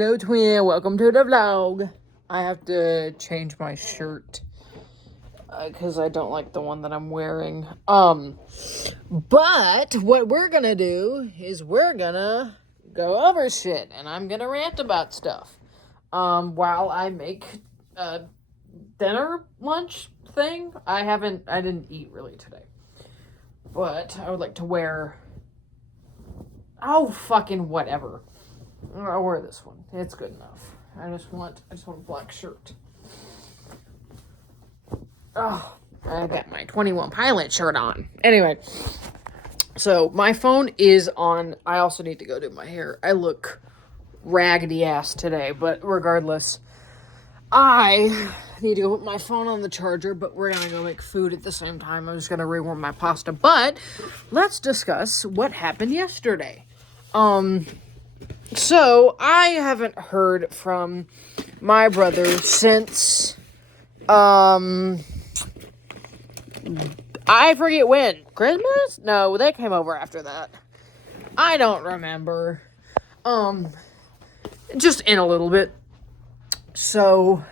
Hello twin, welcome to the vlog. I have to change my shirt because I don't like the one that I'm wearing. But what we're gonna do is we're gonna go over shit and I'm gonna rant about stuff. While I make dinner lunch thing. I didn't eat really today. But I would like to wear fucking whatever. I'll wear this one. It's good enough. I just want a black shirt. Oh, I got my 21 Pilot shirt on. Anyway, so my phone is on. I also need to go do my hair. I look raggedy ass today, but regardless, I need to go put my phone on the charger, but we're gonna go make food at the same time. I'm just gonna rewarm my pasta. But let's discuss what happened yesterday. So, I haven't heard from my brother since, I forget when. Christmas? No, they came over after that. I don't remember. Just in a little bit. So,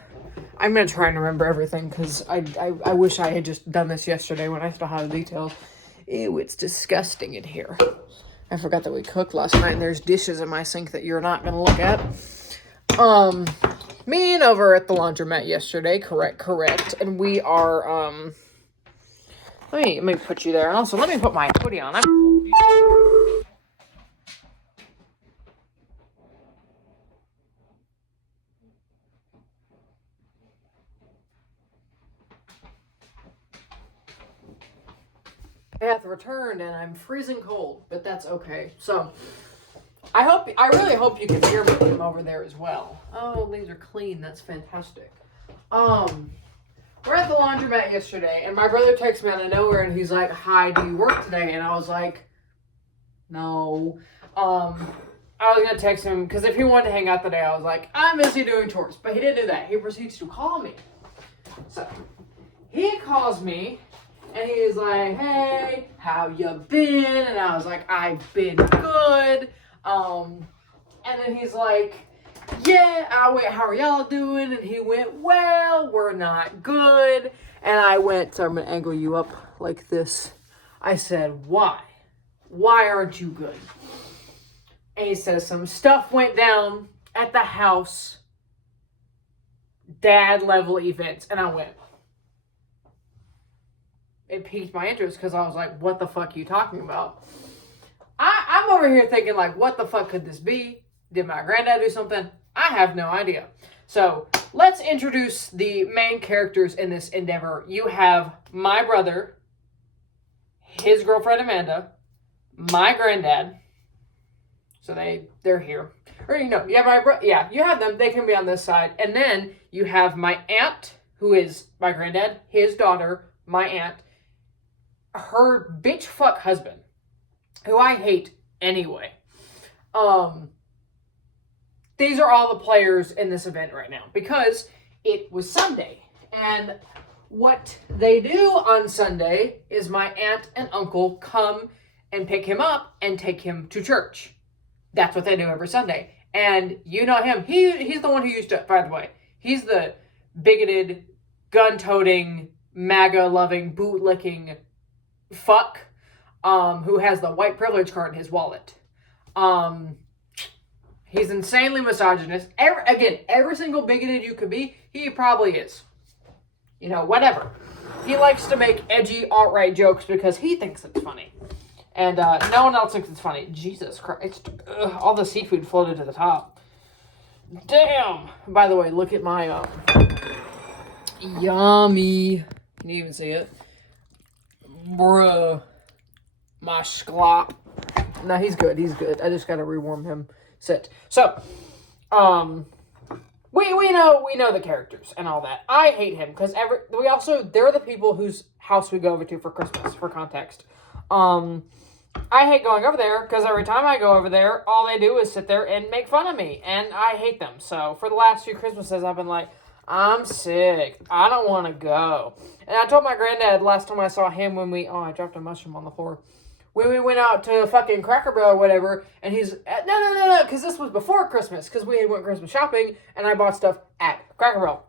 I'm gonna try and remember everything, because I wish I had just done this yesterday when I still had the details. Ew, it's disgusting in here. I forgot that we cooked last night, and there's dishes in my sink that you're not gonna look at. Me and over at the laundromat yesterday, correct, and we are, let me put you there, and also let me put my hoodie on. I'm cold. Path returned, and I'm freezing cold, but that's okay. So, I really hope you can hear me from over there as well. Oh, these are clean. That's fantastic. We're at the laundromat yesterday, and my brother texted me out of nowhere, and he's like, "Hi, do you work today?" And I was like, "No." I was gonna text him because if he wanted to hang out today, I was like, "I'm busy doing chores," but he didn't do that. He proceeds to call me. So he calls me. And he's like, "Hey, how you been?" And I was like, "I've been good." And then he's like, "Yeah, how are y'all doing?" And he went, "Well, we're not good." And I went, so I'm going to angle you up like this. I said, "Why? Why aren't you good?" And he says, "Some stuff went down at the house. Dad level events." And I went, it piqued my interest because I was like, "What the fuck are you talking about?" I'm over here thinking like, what the fuck could this be? Did my granddad do something? I have no idea. So let's introduce the main characters in this endeavor. You have my brother, his girlfriend Amanda, my granddad. So they're here. Or you have my you have them. They can be on this side. And then you have my aunt, who is my granddad, his daughter, my aunt, her bitch fuck husband, who I hate anyway. These are all the players in this event right now because it was Sunday. And what they do on Sunday is my aunt and uncle come and pick him up and take him to church. That's what they do every Sunday. And you know him. He's the one who used to, by the way, he's the bigoted, gun-toting, MAGA-loving, boot-licking fuck who has the white privilege card in his wallet. He's insanely misogynist. Every single bigoted you could be, he probably is. You know, whatever. He likes to make edgy alt-right jokes because he thinks it's funny. And no one else thinks it's funny. Jesus Christ. All the seafood floated to the top. Damn. By the way, look at my yummy. Can you even see it? Bruh. My schlop. No, he's good. He's good. I just gotta rewarm him. Sit. So, we know the characters and all that. I hate him because they're the people whose house we go over to for Christmas, for context. I hate going over there because every time I go over there, all they do is sit there and make fun of me, and I hate them. So for the last few Christmases, I've been like, I'm sick. I don't want to go. And I told my granddad last time I saw him when I dropped a mushroom on the floor. when we went out to fucking Cracker Barrel or whatever, and he's, no, because this was before Christmas, because we went Christmas shopping, and I bought stuff at Cracker Barrel.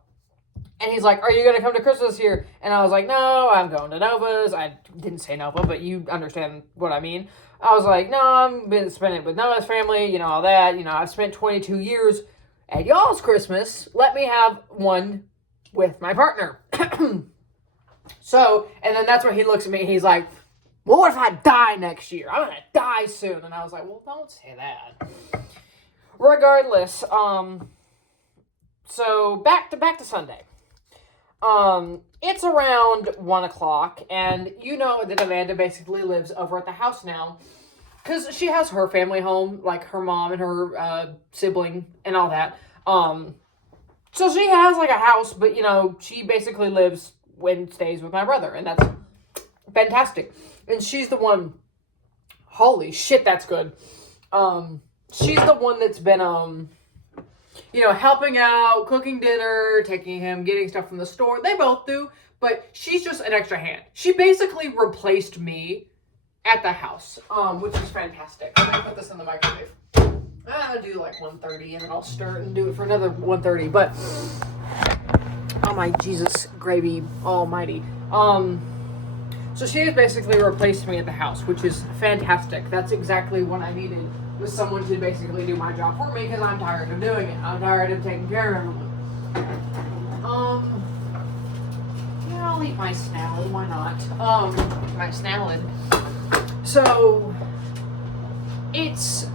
And he's like, are you going to come to Christmas here? And I was like, no, I'm going to Nova's. I didn't say Nova, but you understand what I mean. I was like, no, I'm going to spend it with Nova's family, you know, all that. You know, I've spent 22 years at y'all's Christmas. Let me have one with my partner. So, and then that's where he looks at me and he's like, well, what if I die next year? I'm going to die soon. And I was like, well, don't say that. Regardless, so back to Sunday. It's around 1 o'clock, and you know that Amanda basically lives over at the house now, because she has her family home, like her mom and her, sibling and all that. So she has, like, a house, but, you know, she basically lives and stays with my brother, and that's fantastic. And she's the one, holy shit, that's good. She's the one that's been, you know, helping out, cooking dinner, taking him, getting stuff from the store. They both do, but she's just an extra hand. She basically replaced me at the house, which is fantastic. I'm gonna put this in the microwave. I'll do like 130, and then I'll stir it and do it for another 130. But oh my Jesus, gravy almighty. So she has basically replaced me at the house, which is fantastic. That's exactly what I needed, was someone to basically do my job for me, because I'm tired of doing it. I'm tired of taking care of everyone. Yeah, I'll eat my salad. Why not? My salad. So it's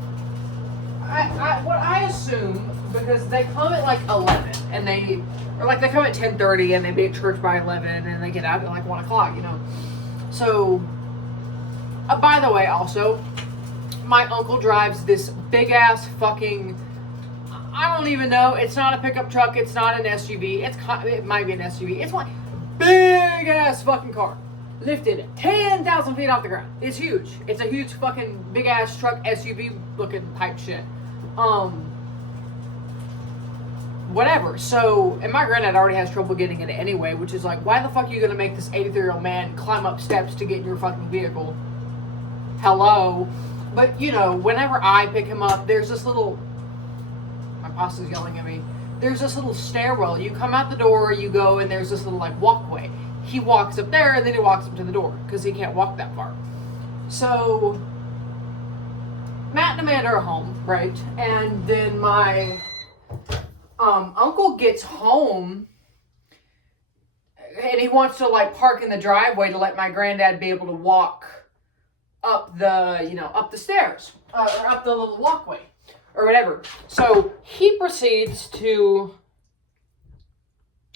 what I assume, because they come at like 11, and they come at 10:30, and they be at church by 11, and they get out at like 1 o'clock. You know. So, by the way, also, my uncle drives this big-ass fucking, I don't even know, it's not a pickup truck, it's not an SUV, it might be an SUV, it's one big-ass fucking car, lifted 10,000 feet off the ground. It's huge. It's a huge fucking big-ass truck, SUV-looking type shit. Whatever. So, and my granddad already has trouble getting in it anyway, which is like, why the fuck are you gonna make this 83-year-old man climb up steps to get in your fucking vehicle? Hello? But, you know, whenever I pick him up, there's this little, my pasta's yelling at me, there's this little stairwell. You come out the door, you go, and there's this little, like, walkway. He walks up there, and then he walks up to the door, because he can't walk that far. So, Matt and Amanda are home, right? And then my uncle gets home, and he wants to, like, park in the driveway to let my granddad be able to walk up the, you know, up the stairs, or up the little walkway, or whatever. So he proceeds to,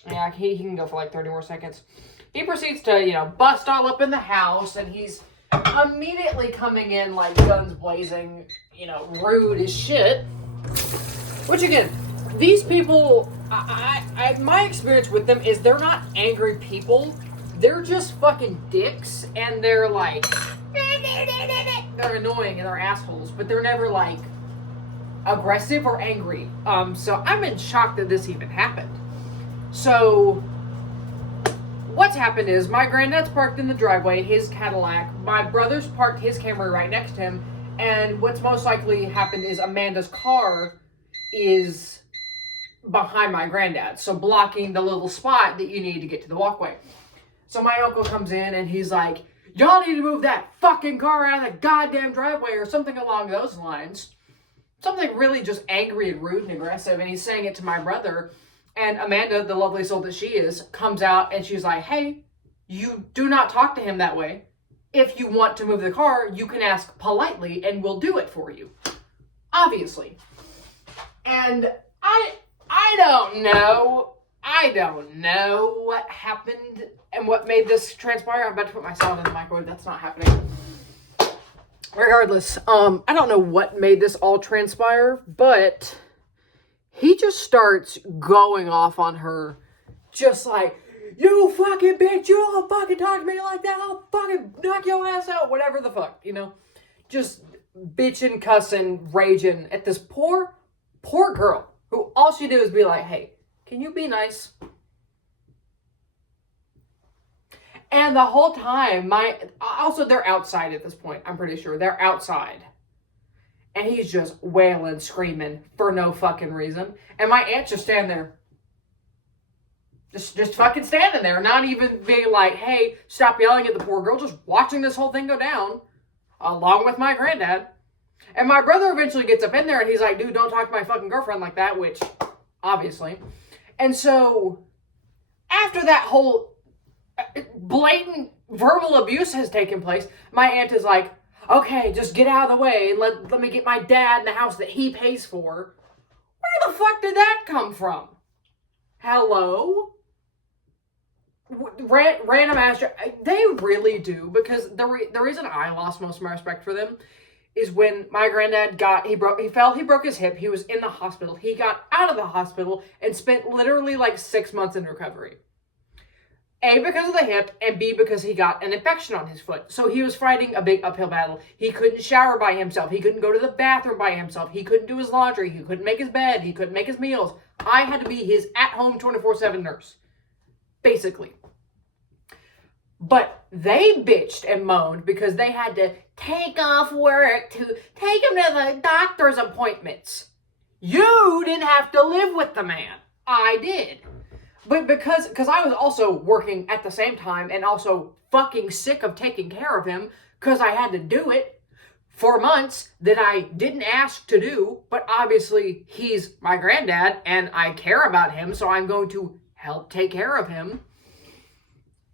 yeah, he can go for like 30 more seconds. He proceeds to, you know, bust all up in the house, and he's immediately coming in like guns blazing, you know, rude as shit. Which again, these people, my experience with them is they're not angry people. They're just fucking dicks, and they're like, they're annoying and they're assholes, but they're never like aggressive or angry. So I'm in shock that this even happened. So what's happened is my granddad's parked in the driveway, his Cadillac. My brother's parked his Camry right next to him, and what's most likely happened is Amanda's car is behind my granddad, so blocking the little spot that you need to get to the walkway. So my uncle comes in and he's like, y'all need to move that fucking car out of the goddamn driveway, or something along those lines. Something really just angry and rude and aggressive, and he's saying it to my brother. And Amanda, the lovely soul that she is, comes out and she's like, hey, you do not talk to him that way. If you want to move the car, you can ask politely and we'll do it for you. Obviously. And I don't know. I don't know what happened and what made this transpire. I'm about to put my salad in the microwave. That's not happening. Regardless, I don't know what made this all transpire, but he just starts going off on her, just like, you fucking bitch, you don't fucking talk to me like that, I'll fucking knock your ass out, whatever the fuck, you know? Just bitching, cussing, raging at this poor girl, who all she did was be like, hey, can you be nice? And the whole time, also they're outside at this point, I'm pretty sure. They're outside. And he's just wailing, screaming for no fucking reason. And my aunt's just standing there. Just fucking standing there, not even being like, hey, stop yelling at the poor girl, just watching this whole thing go down, along with my granddad. And my brother eventually gets up in there and he's like, dude, don't talk to my fucking girlfriend like that, which, obviously. And so, after that whole blatant verbal abuse has taken place, my aunt is like, okay, just get out of the way and let me get my dad in the house that he pays for. Where the fuck did that come from? Hello? Random ass. They really do, because the reason I lost most of my respect for them is when my granddad he broke his hip. He was in the hospital. He got out of the hospital and spent literally like 6 months in recovery. A, because of the hip, and B, because he got an infection on his foot. So he was fighting a big uphill battle. He couldn't shower by himself. He couldn't go to the bathroom by himself. He couldn't do his laundry. He couldn't make his bed. He couldn't make his meals. I had to be his at-home 24/7 nurse, basically. But they bitched and moaned because they had to take off work to take him to the doctor's appointments. You didn't have to live with the man. I did. But because I was also working at the same time and also fucking sick of taking care of him because I had to do it for months that I didn't ask to do, but obviously he's my granddad and I care about him, so I'm going to help take care of him.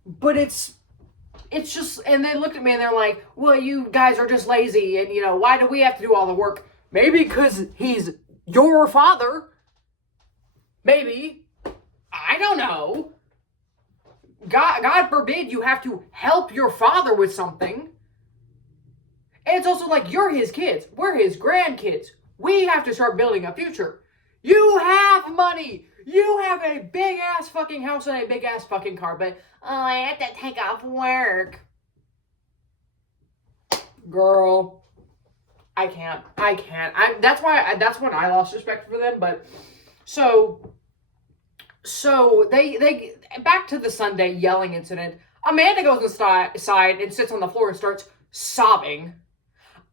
But it's just, and they looked at me and they're like, well, you guys are just lazy and, why do we have to do all the work? Maybe because he's your father. Maybe. I don't know. God forbid you have to help your father with something. And it's also like, you're his kids. We're his grandkids. We have to start building a future. You have money. You have a big-ass fucking house and a big-ass fucking car, but, I have to take off work. Girl, I can't. That's when I lost respect for them, but, so they back to the Sunday yelling incident. Amanda goes inside and sits on the floor and starts sobbing.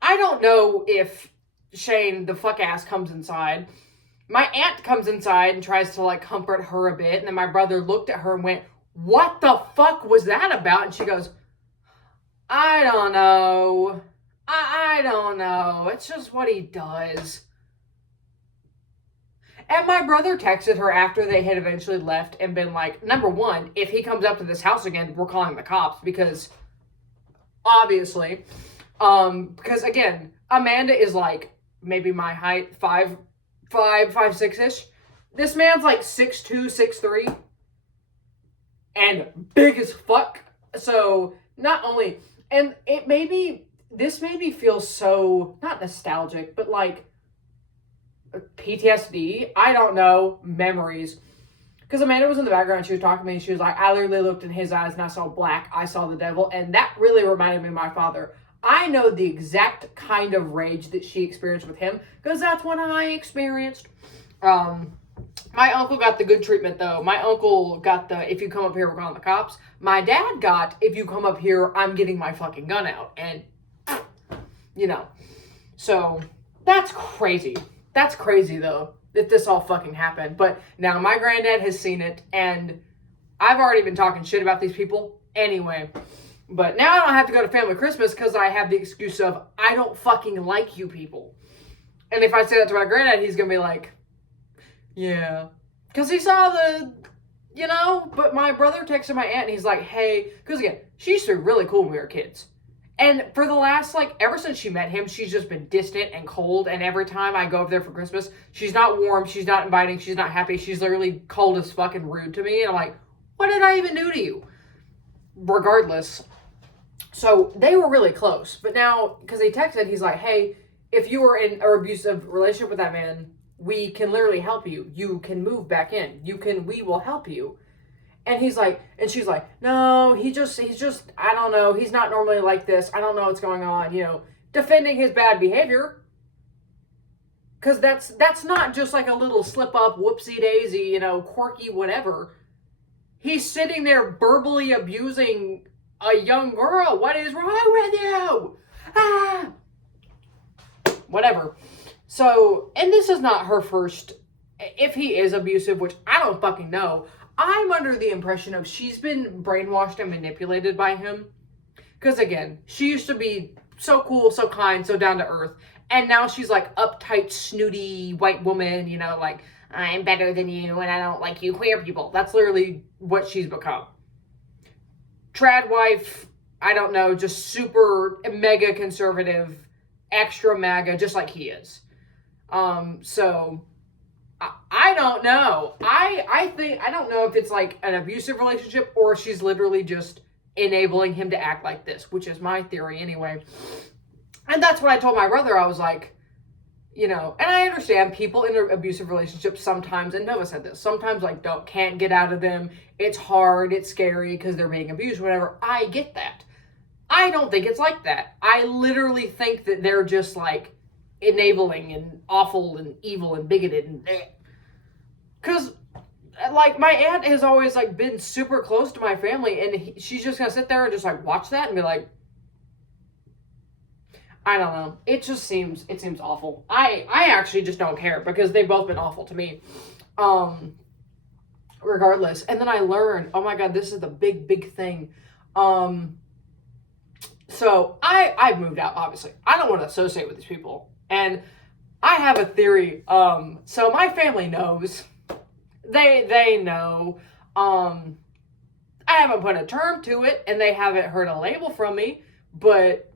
I don't know if Shane, the fuck ass, comes inside. My aunt comes inside and tries to, comfort her a bit. And then my brother looked at her and went, what the fuck was that about? And she goes, I don't know. I don't know. It's just what he does. And my brother texted her after they had eventually left and been like, number one, if he comes up to this house again, we're calling the cops. Because, obviously, because, again, Amanda is, maybe my height, 5'6"-ish. This man's 6'2", 6'3", and big as fuck. So not only, and this made me feel so, not nostalgic, but PTSD. I don't know, memories. Because Amanda was in the background, she was talking to me, and she was like, I literally looked in his eyes and I saw black, I saw the devil, and that really reminded me of my father. I know the exact kind of rage that she experienced with him, because that's what I experienced. My uncle got the good treatment, though. My uncle got the, if you come up here, we're calling the cops. My dad got, if you come up here, I'm getting my fucking gun out. And, So, that's crazy. That's crazy, though, that this all fucking happened. But now my granddad has seen it, and I've already been talking shit about these people anyway. But now I don't have to go to family Christmas because I have the excuse of, I don't fucking like you people. And if I say that to my granddad, he's going to be like, yeah. Because he saw but my brother texted my aunt and he's like, hey, because again, she used to be really cool when we were kids. And for the last, ever since she met him, she's just been distant and cold. And every time I go over there for Christmas, she's not warm, she's not inviting, she's not happy. She's literally cold as fucking rude to me. And I'm like, what did I even do to you? Regardless. So they were really close. But now, because he texted, he's like, hey, if you were in an abusive relationship with that man, we can literally help you. You can move back in. We will help you. And he's like, and she's like, no, he's just, I don't know. He's not normally like this. I don't know what's going on, defending his bad behavior. Because that's not just a little slip up, whoopsie daisy, quirky, whatever. he's sitting there verbally abusing a young girl. What is wrong with you? Ah! Whatever. So, and this is not her first, if he is abusive, which I don't fucking know. I'm under the impression of she's been brainwashed and manipulated by him. Because again, she used to be so cool, so kind, so down to earth. And now she's like uptight, snooty white woman, you know, like, I'm better than you and I don't like you queer people. That's literally what she's become. Trad wife, I don't know, just super mega conservative, extra MAGA, just like he is. So I don't know. I think, I don't know if it's like an abusive relationship or she's literally just enabling him to act like this, which is my theory anyway. And that's what I told my brother. I was like, you know, and I understand people in abusive relationships sometimes, and Nova said this, sometimes like can't get out of them. It's hard, it's scary because they're being abused, whatever. I get that. I don't think it's like that. I literally think that they're just like enabling and awful and evil and bigoted and because like my aunt has always like been super close to my family, and she's just gonna sit there and just like watch that and be like, I don't know. It seems awful. I actually just don't care because they've both been awful to me. Regardless. And then I learned, oh my God, this is the big thing. So I've moved out, obviously. I don't want to associate with these people. And I have a theory. So my family knows. They know. I haven't put a term to it and they haven't heard a label from me, but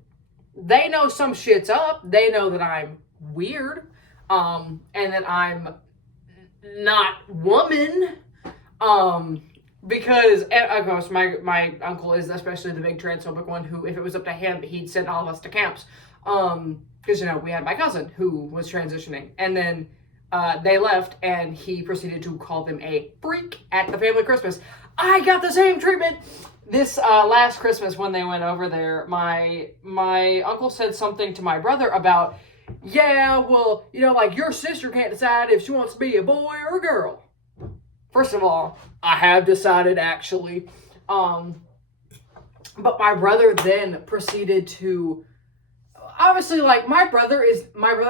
they know some shit's up. They know that I'm weird, and that I'm not woman, because, of course, my uncle is especially the big transphobic one who, if it was up to him, he'd send all of us to camps, because, you know, we had my cousin who was transitioning, and then, they left, and he proceeded to call them a freak at the family Christmas. I got the same treatment! This last Christmas when they went over there, my uncle said something to my brother about, yeah, well, you know, like your sister can't decide if she wants to be a boy or a girl. First of all, I have decided actually. But my brother then proceeded to, obviously, like my brother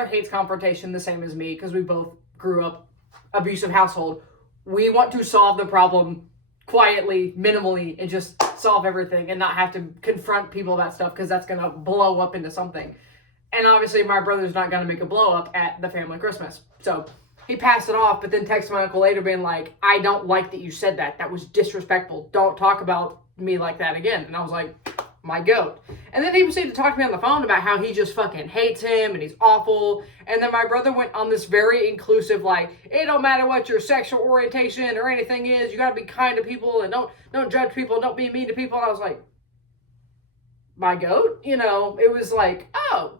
hates confrontation the same as me because we both grew up abusive household. We want to solve the problem quietly, minimally, and just solve everything and not have to confront people about stuff because that's going to blow up into something. And obviously my brother's not going to make a blow up at the family Christmas. So he passed it off, but then texted my uncle later being like, I don't like that you said that. That was disrespectful. Don't talk about me like that again. And I was like, my goat. And then he proceeded to talk to me on the phone about how he just fucking hates him and he's awful. And then my brother went on this very inclusive, like, it don't matter what your sexual orientation or anything is, you gotta be kind to people and don't judge people, don't be mean to people. And I was like, my goat? You know, it was like, oh,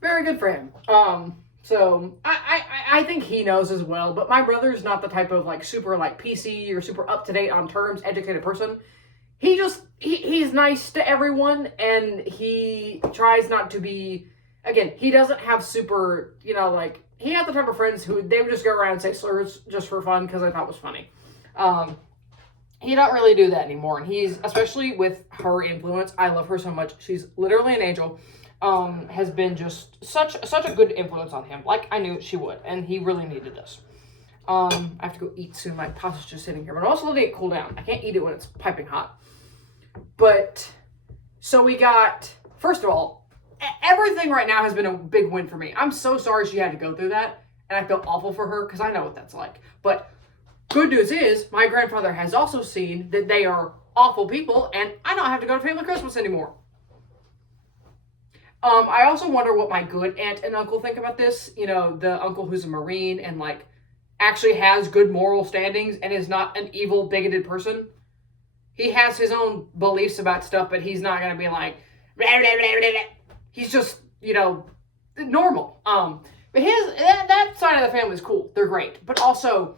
very good for him. So I think he knows as well, but my brother's not the type of like super like PC or super up to date on terms, educated person. He's nice to everyone, and he tries not to be, again, he doesn't have super, you know, like, he had the type of friends who they would just go around and say slurs just for fun because I thought it was funny. He don't really do that anymore, and he's, especially with her influence, I love her so much. She's literally an angel. Has been just such a good influence on him, like I knew she would, and he really needed this. I have to go eat soon. My pasta's just sitting here, but I'm also letting it cool down. I can't eat it when it's piping hot. But, so we got, first of all, everything right now has been a big win for me. I'm so sorry she had to go through that, and I feel awful for her, because I know what that's like. But, good news is, my grandfather has also seen that they are awful people, and I don't have to go to family Christmas anymore. I also wonder what my good aunt and uncle think about this. You know, the uncle who's a Marine and, like, actually has good moral standings and is not an evil, bigoted person. He has his own beliefs about stuff, but he's not going to be like, blah, blah, blah, blah. He's just, you know, normal. But that side of the family is cool. They're great. But also,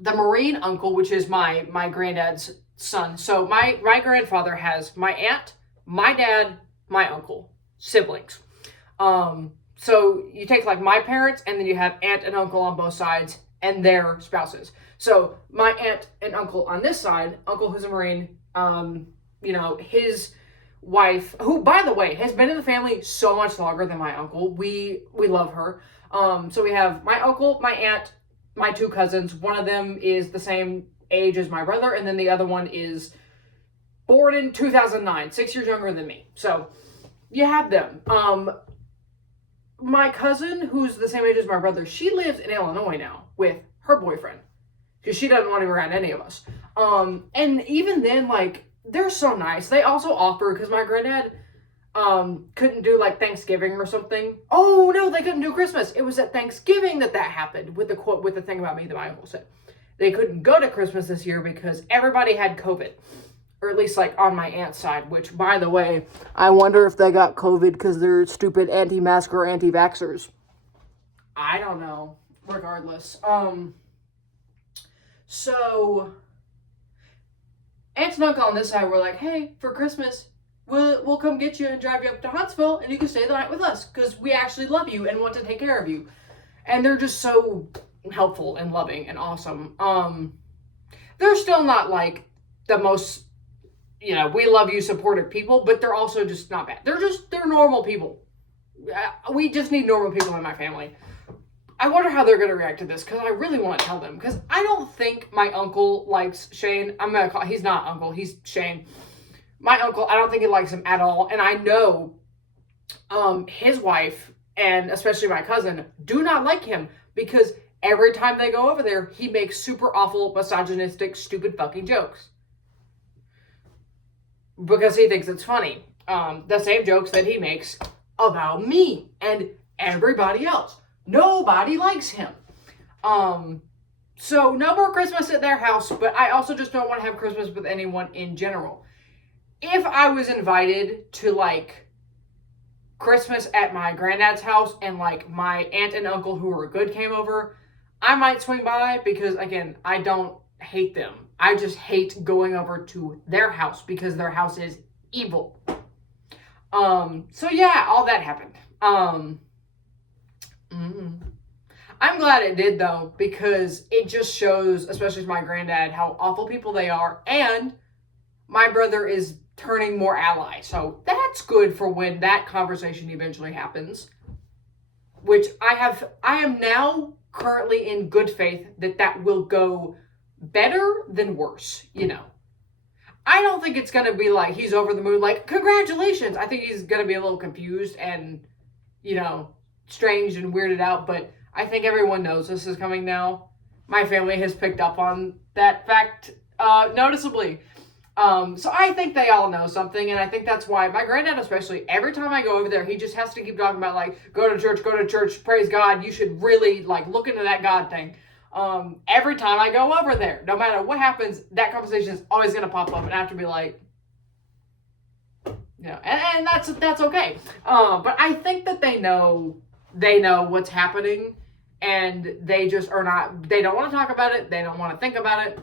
the Marine uncle, which is my granddad's son. So my grandfather has my aunt, my dad, my uncle. Siblings. So you take like my parents and then you have aunt and uncle on both sides and their spouses. So my aunt and uncle on this side, uncle who's a Marine, you know, his wife, who by the way has been in the family so much longer than my uncle. We love her. So we have my uncle, my aunt, my two cousins. One of them is the same age as my brother, and then the other one is born in 2009, 6 years younger than me. So you have them. My cousin, who's the same age as my brother, she lives in Illinois now with her boyfriend because she doesn't want to be around any of us. And even then, like, they're so nice. They also offer, because my granddad couldn't do like Thanksgiving or something. Oh no, they couldn't do Christmas. It was at Thanksgiving that happened with the quote, with the thing about me that my uncle said. They couldn't go to Christmas this year because everybody had COVID. Or at least, like, on my aunt's side, which, by the way, I wonder if they got COVID because they're stupid anti-mask or anti-vaxxers. I don't know. Regardless. So, aunt and uncle on this side were like, hey, for Christmas, we'll come get you and drive you up to Huntsville, and you can stay the night with us, because we actually love you and want to take care of you. And they're just so helpful and loving and awesome. They're still not, like, the most, you know, we love you supportive people, but they're also just not bad. They're normal people. We just need normal people in my family. I wonder how they're going to react to this, because I really want to tell them, because I don't think my uncle likes Shane. I'm going to call, he's not uncle, he's Shane. My uncle, I don't think he likes him at all, and I know his wife, and especially my cousin, do not like him, because every time they go over there, he makes super awful, misogynistic, stupid fucking jokes. Because he thinks it's funny. The same jokes that he makes about me and everybody else. Nobody likes him. So no more Christmas at their house, but I also just don't want to have Christmas with anyone in general. If I was invited to, like, Christmas at my granddad's house and, like, my aunt and uncle who were good came over, I might swing by because, again, I don't hate them. I just hate going over to their house because their house is evil. So yeah, all that happened. I'm glad it did, though, because it just shows, especially to my granddad, how awful people they are, and my brother is turning more ally. So that's good for when that conversation eventually happens, which I am now currently in good faith that will go better than worse, you know. I don't think it's going to be like he's over the moon, like, congratulations. I think he's going to be a little confused and, you know, strange and weirded out, but I think everyone knows this is coming now. My family has picked up on that fact noticeably. So I think they all know something, and I think that's why my granddad especially, every time I go over there, he just has to keep talking about, like, go to church, praise God, you should really, like, look into that God thing. Every time I go over there, no matter what happens, that conversation is always going to pop up, and I have to be like, you know, and that's okay. But I think that they know what's happening, and they just are not, they don't want to talk about it, they don't want to think about it,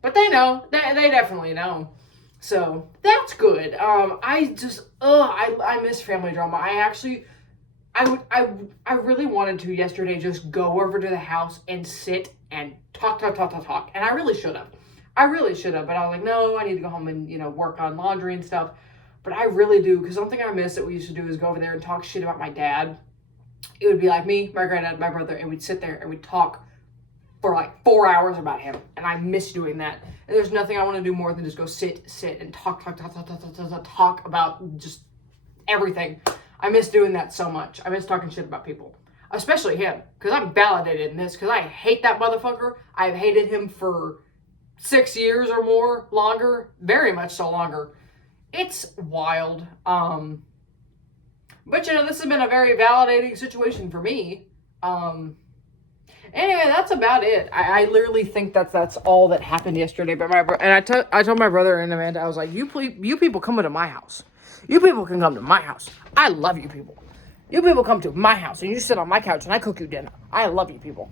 but they know, they definitely know. So that's good. I miss family drama. I really wanted to yesterday just go over to the house and sit and talk. And I really should have. But I was like, no, I need to go home and, you know, work on laundry and stuff. But I really do, because something I miss that we used to do is go over there and talk shit about my dad. It would be like me, my granddad, my brother, and we'd sit there and we'd talk for like 4 hours about him. And I miss doing that. And there's nothing I want to do more than just go sit and talk about just everything. I miss doing that so much. I miss talking shit about people. Especially him. Because I'm validated in this. Because I hate that motherfucker. I've hated him for 6 years or more. Longer. Very much so longer. It's wild. But, you know, this has been a very validating situation for me. Anyway, that's about it. I literally think that's all that happened yesterday. But I told my brother and Amanda, I was like, you people come into my house. You people can come to my house. I love you people. You people come to my house and you sit on my couch and I cook you dinner. I love you people.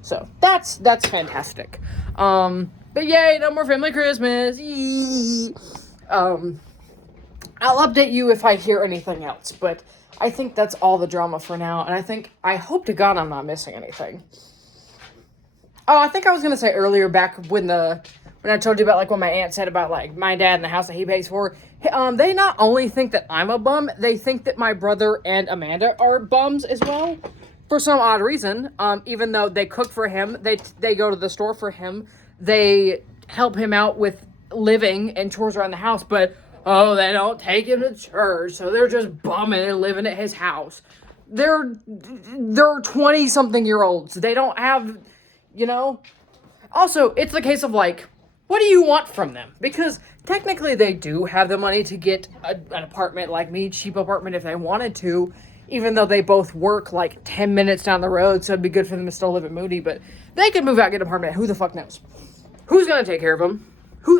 So that's fantastic. But yay, no more family Christmas. Yee. I'll update you if I hear anything else, but I think that's all the drama for now. And I hope to God I'm not missing anything. Oh, I think I was going to say earlier back when I told you about, like, what my aunt said about, like, my dad and the house that he pays for. They not only think that I'm a bum, they think that my brother and Amanda are bums as well. For some odd reason. Even though they cook for him, they go to the store for him, they help him out with living and chores around the house, but, oh, they don't take him to church, so they're just bumming and living at his house. They're 20-something-year-olds. They don't have, you know... Also, it's the case of, like, what do you want from them? Because technically they do have the money to get an apartment like me, cheap apartment if they wanted to, even though they both work, like, 10 minutes down the road, so it'd be good for them to still live at Moody, but they could move out and get an apartment. Who the fuck knows? Who's gonna take care of him?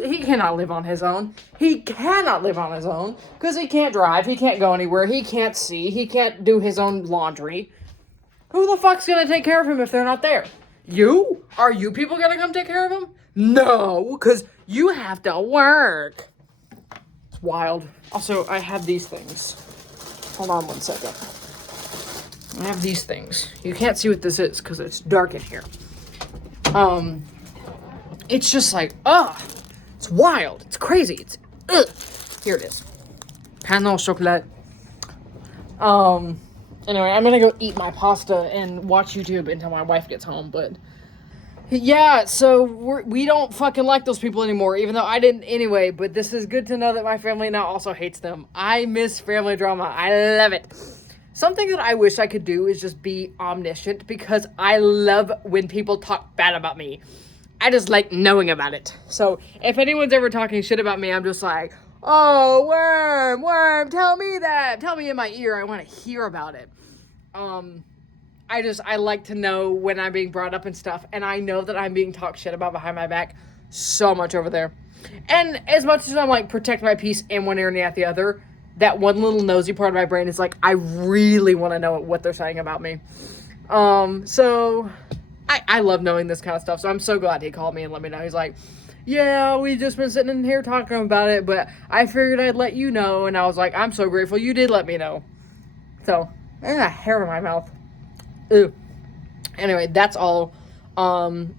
He cannot live on his own. He cannot live on his own, because he can't drive, he can't go anywhere, he can't see, he can't do his own laundry. Who the fuck's gonna take care of him if they're not there? You? Are you people gonna come take care of him? No, because you have to work. It's wild. Also, I have these things. Hold on one second. I have these things. You can't see what this is because it's dark in here. It's just like, it's wild. It's crazy. It's, Here it is. Pain au chocolat. Anyway, I'm gonna go eat my pasta and watch YouTube until my wife gets home, but... Yeah, so we don't fucking like those people anymore, even though I didn't anyway, but this is good to know that my family now also hates them. I miss family drama. I love it. Something that I wish I could do is just be omniscient, because I love when people talk bad about me. I just like knowing about it. So if anyone's ever talking shit about me, I'm just like, oh, worm, tell me that. Tell me in my ear. I want to hear about it. I like to know when I'm being brought up and stuff, and I know that I'm being talked shit about behind my back so much over there. And as much as I'm like, protect my peace in one ear and out the other, that one little nosy part of my brain is like, I really want to know what they're saying about me. So I love knowing this kind of stuff, so I'm so glad he called me and let me know. He's like, yeah, we've just been sitting in here talking about it, but I figured I'd let you know, and I was like, I'm so grateful you did let me know. So, hair in my mouth. Ew. Anyway, that's all. Bye-bye.